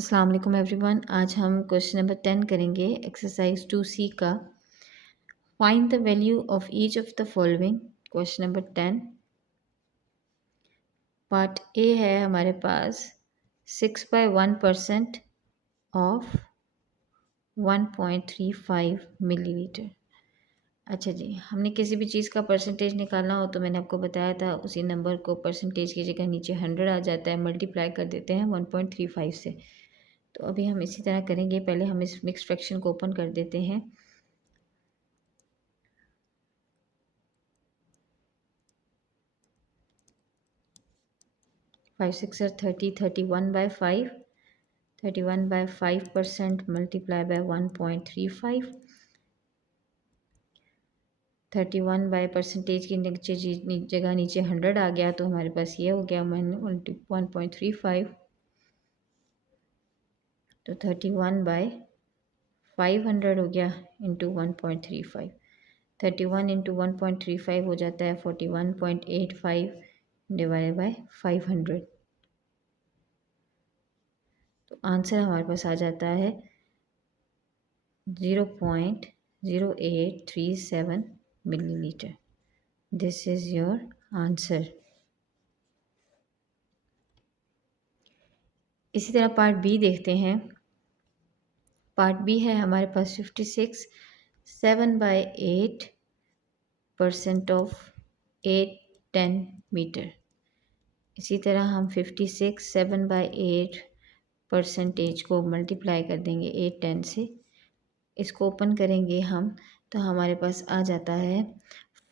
अस्सलाम वालेकुम एवरीवन। आज हम क्वेश्चन नंबर 10 करेंगे एक्सरसाइज 2C का। Find the value of each of the following. Question number 10 part A है हमारे पास 6/1% ऑफ 1.35 मिलीलीटर। अच्छा जी, हमने किसी भी चीज़ का परसेंटेज निकालना हो तो मैंने आपको बताया था उसी नंबर को परसेंटेज की जगह नीचे 100 आ जाता है, मल्टीप्लाई कर देते हैं 1.35 से। तो अभी हम इसी तरह करेंगे। पहले हम इस मिक्स फ्रैक्शन को ओपन कर देते हैं। 5 6 are 30, 31/5, 31/5% multiply by 1.35, 31 by percentage की नीचे जगह नीचे 100 आ गया तो हमारे पास ये हो गया 1.35। तो 31/500 हो गया इंटू 1.35। 31 इंटू 1.35 हो जाता है 41.85 डिवाइड बाय 500। तो आंसर हमारे पास आ जाता है 0.0837 millilitre. This is your answer. इसी तरह पार्ट बी देखते हैं। पार्ट बी है हमारे पास 56 7/8% ऑफ 810 मीटर। इसी तरह हम 56 7/8% को मल्टीप्लाई कर देंगे 810 से। इसको ओपन करेंगे हम तो हमारे पास आ जाता है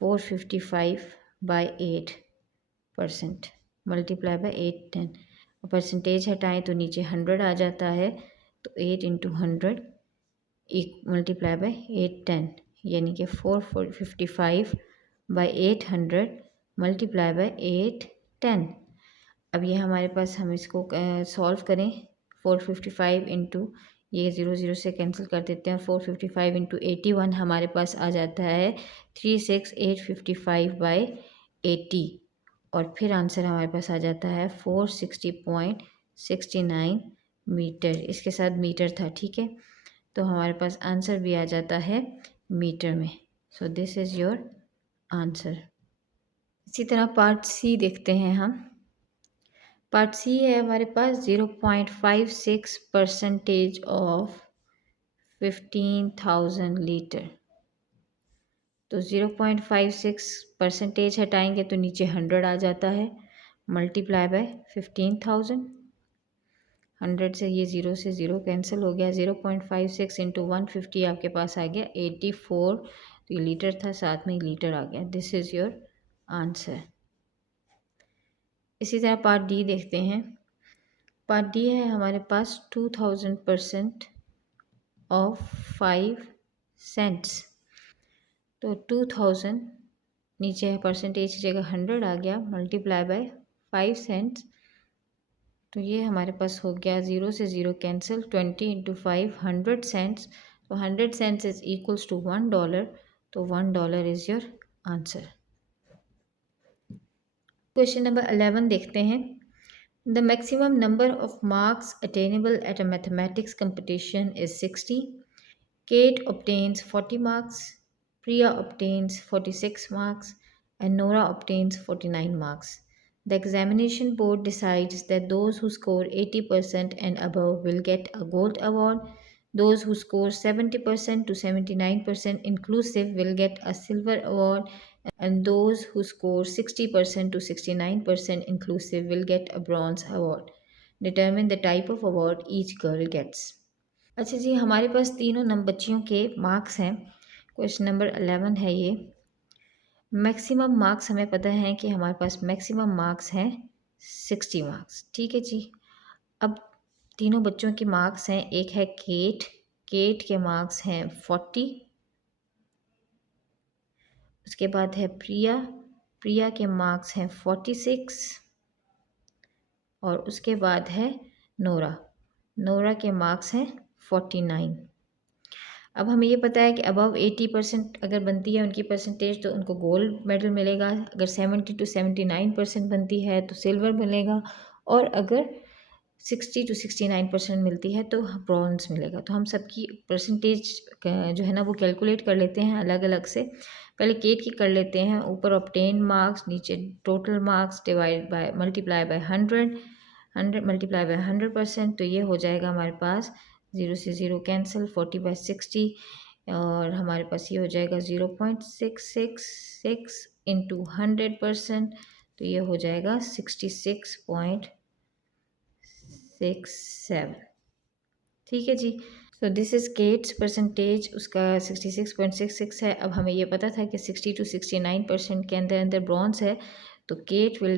455/8% मल्टीप्लाई बाय 810। परसेंटेज हटाएं तो नीचे 100 आ जाता है। तो 8 इंटू 100 मल्टीप्लाई बाय 810 यानी कि 455/800 मल्टीप्लाई बाय 810। अब ये हमारे पास हम इसको सॉल्व करें। 455 इंटू ये 0 से कैंसिल कर देते हैं। 455 इंटू 81 हमारे पास आ जाता है 36855/80 और फिर आंसर हमारे पास आ जाता है 460.69 मीटर। इसके साथ मीटर था, ठीक है। तो हमारे पास आंसर भी आ जाता है मीटर में। So this is your answer. इसी तरह पार्ट सी देखते हैं हम। पार्ट सी है हमारे पास 0.56% ऑफ 15,000 लीटर। तो 0.56% हटाएंगे तो नीचे 100 आ जाता है मल्टीप्लाई बाय 15,000। 100 से ये 0 से 0 कैंसिल हो गया। 0.56 इंटू 150 आपके पास आ गया 84। तो ये लीटर था, साथ में लीटर आ गया। This is your answer. इसी तरह पार्ट डी देखते हैं। पार्ट डी है हमारे पास 2000% ऑफ 5 सेंट्स। तो 2000 नीचे है परसेंटेज की जगह 100 आ गया मल्टीप्लाई बाय 5 सेंट्स। तो ये हमारे पास हो गया 0 से 0 कैंसिल। 20 into 5 100 cents. तो 100 सेंट्स इज इक्वल्स टू $1। तो $1 is your answer. Question number 11 देखते हैं। The maximum number of marks attainable at a mathematics competition is 60. Kate obtains 40 marks, Priya obtains 46 marks, and Nora obtains 49 marks. The examination board decides that those who score 80% and above will get a gold award. Those who score 70% to 79% inclusive will get a silver award, and those who score 60% to 69% inclusive will get a bronze award. Determine the type of award each girl gets. अच्छा जी, हमारे पास तीनों बच्चियों के marks हैं। Question number 11 है ये। Maximum marks हमें पता है कि हमारे पास मैक्सिमम मार्क्स हैं 60 मार्क्स, ठीक है जी। अब तीनों बच्चों के मार्क्स हैं। एक है केट, केट के मार्क्स हैं 40। उसके बाद है प्रिया, प्रिया के मार्क्स हैं 46। और उसके बाद है नोरा, नोरा के मार्क्स हैं 49। अब हमें ये पता है कि अबव 80% अगर बनती है उनकी परसेंटेज तो उनको गोल्ड मेडल मिलेगा। अगर 70 to 79% बनती है तो सिल्वर मिलेगा। और अगर 60 to 69% मिलती है तो ब्रॉन्ज मिलेगा। तो हम सबकी परसेंटेज जो है ना वो कैलकुलेट कर लेते हैं अलग अलग से। पहले केट की कर लेते हैं, ऊपर ऑब्टेन मार्क्स, नीचे total marks divide by multiply by 100, 100 multiply by 100%। तो ये हो जाएगा हमारे पास 0 से 0 कैंसिल, 40/60, और हमारे पास ये हो जाएगा 0.666 इंटू 100%। तो ये हो जाएगा 66.67। ठीक है जी। सो दिस इज़ केट्स परसेंटेज, उसका 66.66 है। अब हमें ये पता था कि 60 to 69% के अंदर अंदर ब्रॉन्ज है, तो Kate will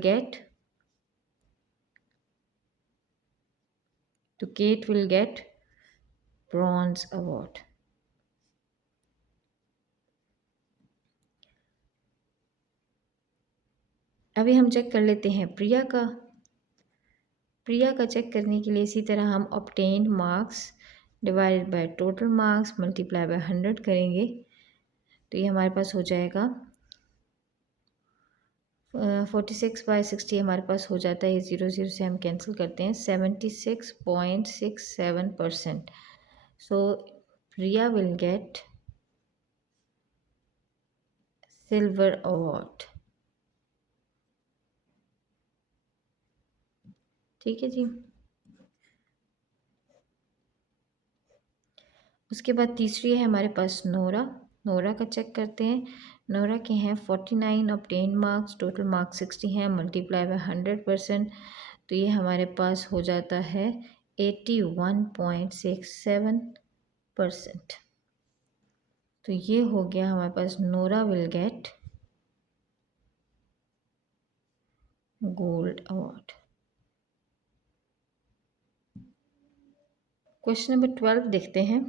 get bronze award. अभी हम चेक कर लेते हैं प्रिया का। प्रिया का चेक करने के लिए इसी तरह हम obtained marks divided by total marks multiply by 100 करेंगे। तो ये हमारे पास हो जाएगा 46/60 हमारे पास हो जाता है। 0 0 से हम कैंसिल करते हैं, 76.67%। सो प्रिया विल गेट सिल्वर अवार्ड। ठीक है जी। उसके बाद तीसरी है हमारे पास नोरा। नोरा का चेक करते हैं। नोरा के हैं 49 ऑब्टेन मार्क्स, टोटल मार्क्स 60 हैं, मल्टीप्लाई बाय 100%। तो ये हमारे पास हो जाता है 81.67%। तो ये हो गया हमारे पास Nora will get gold award. Question number 12 देखते हैं।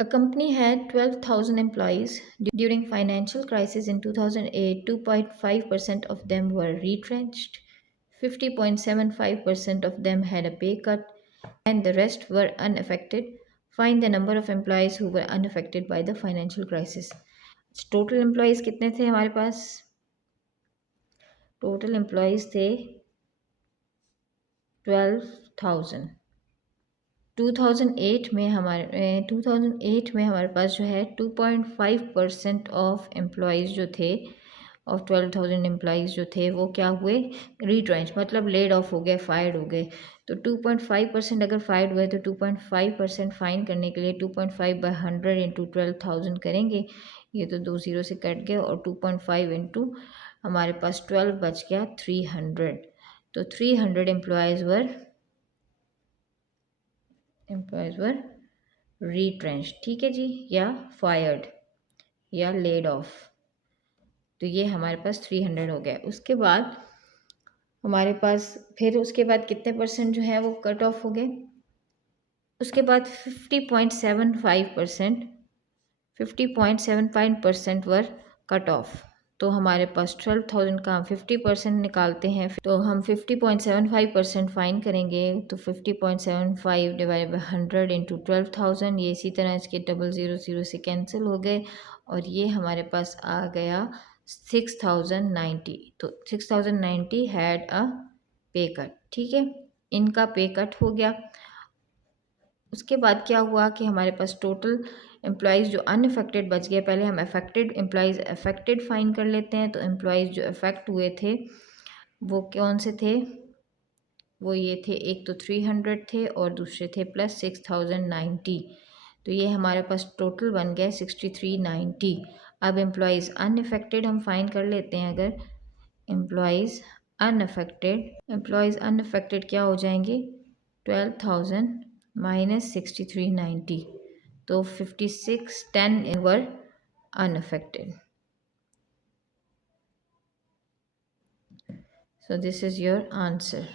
A company had 12,000 employees. During financial crisis in 2008, 2.5% of them were retrenched, 50.75% of them had a pay cut, and the rest were unaffected. Find the number of employees who were unaffected by the financial crisis. Total employees कितने थे हमारे पास? Total employees थे 12,000। 2008 में हमारे पास जो है 2.5% of employees जो थे, ऑफ 12,000 एम्प्लॉयज़ जो थे वो क्या हुए? रिट्रेंच, मतलब लेड ऑफ हो गए, फायर्ड हो गए। तो 2.5% अगर फायर्ड हुए तो 2.5% फाइन करने के लिए 2.5/100 इंटू 12,000 करेंगे। ये तो 2 0 से कट गए, और 2.5 इंटू हमारे पास 12 बच गया 300। तो 300 एम्प्लॉयज़ वर रीट्रेंच। ठीक है जी, या फायर्ड या लेड ऑफ। तो ये हमारे पास 300 हो गया। उसके बाद हमारे पास फिर उसके बाद कितने परसेंट जो है वो कट ऑफ हो गए? उसके बाद 50.75% वर कट ऑफ। तो हमारे पास 12,000 का हम 50% निकालते हैं, तो हम 50.75% फाइन करेंगे। तो 50.75 डिवाइड बाई 100 इंटू 12,000। ये इसी तरह इसके डबल 0 0 से कैंसिल हो गए, और ये हमारे पास आ गया 6,090। तो 6,090 हैड अ पे कट। ठीक है, इनका पे कट हो गया। उसके बाद क्या हुआ कि हमारे पास टोटल एम्प्लॉयज़ जो अनअफेक्टेड बच गए। पहले हम अफेक्टेड एम्प्लॉयज़ अफेक्टेड फाइन कर लेते हैं। तो एम्प्लॉयज़ जो अफेक्ट हुए थे वो कौन से थे? वो ये थे, एक तो 300 थे और दूसरे थे प्लस 6,090। तो ये हमारे पास टोटल बन गया 6390। अब एम्प्लॉयज़ अनअफेक्टेड हम फाइन कर लेते हैं। अगर एम्प्लॉयज़ अनअफेक्टेड क्या हो जाएंगे? 12,000 माइनस 6390। तो 5610 वर unaffected. So this is your answer.